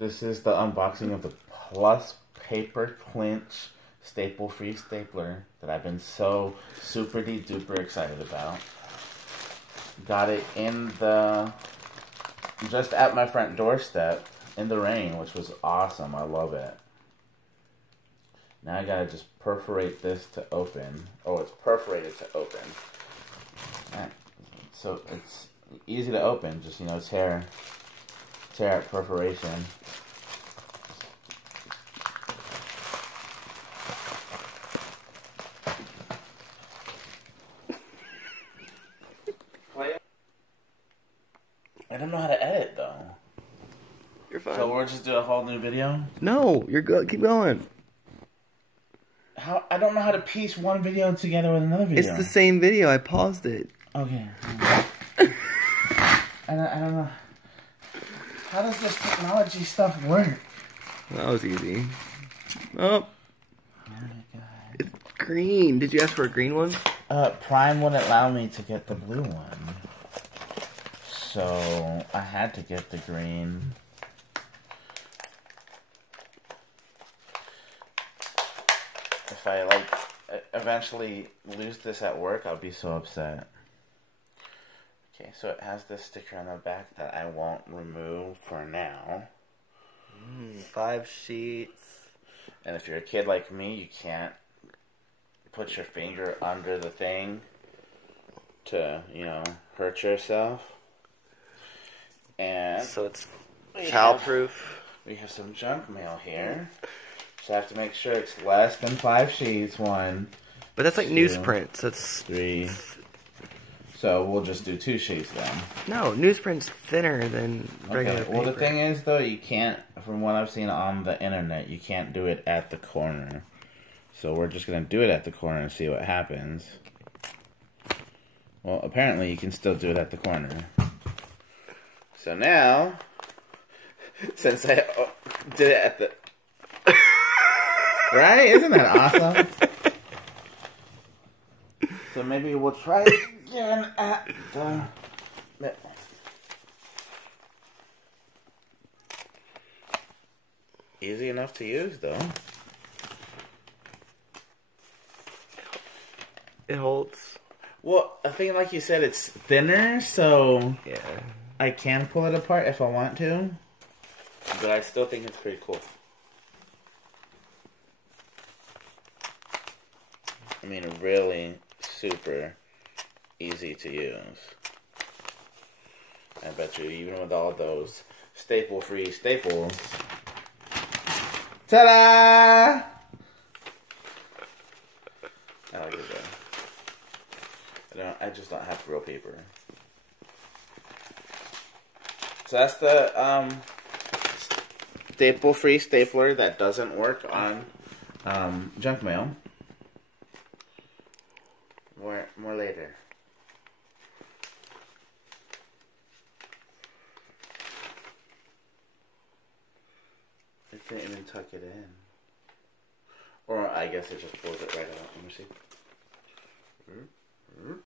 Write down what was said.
This is the unboxing of the Plus Paper Clench staple-free stapler that I've been so super duper excited about. Got it just at my front doorstep in the rain, which was awesome. I love it. Now I gotta just perforate this to open. Oh, it's perforated to open. So it's easy to open, just, tear at perforation. I don't know how to edit though. You're fine. So we'll just do a whole new video? No, you're good. Keep going. How? I don't know how to piece one video together with another video. It's the same video. I paused it. Okay. I don't know. How does this technology stuff work? That was easy. Oh. Oh my god. It's green. Did you ask for a green one? Prime wouldn't allow me to get the blue one. So I had to get the green. If I eventually lose this at work, I'll be so upset. Okay, so it has this sticker on the back that I won't remove for now. 5 sheets. And if you're a kid like me, you can't put your finger under the thing to, hurt yourself. And so it's childproof. We have some junk mail here. So I have to make sure it's less than 5 sheets. 1. But that's like 2, newsprint. So it's 3. So we'll just do 2 sheets then. No, newsprint's thinner than regular paper. Well, the thing is, though, you can't, from what I've seen on the internet, you can't do it at the corner. So we're just going to do it at the corner and see what happens. Well, apparently you can still do it at the corner. So now, since I did it at the... Right? Isn't that awesome? So maybe we'll try it again at the... Easy enough to use, though. It holds. Well, I think, like you said, it's thinner, so... Yeah. I can pull it apart if I want to. But I still think it's pretty cool. I mean, really super easy to use. I bet you, even with all those staple-free staples. Ta-da! I like it though. I just don't have real paper. So that's the staple-free stapler that doesn't work on junk mail. More later. I didn't even tuck it in. Or I guess it just pulls it right out. Let me see.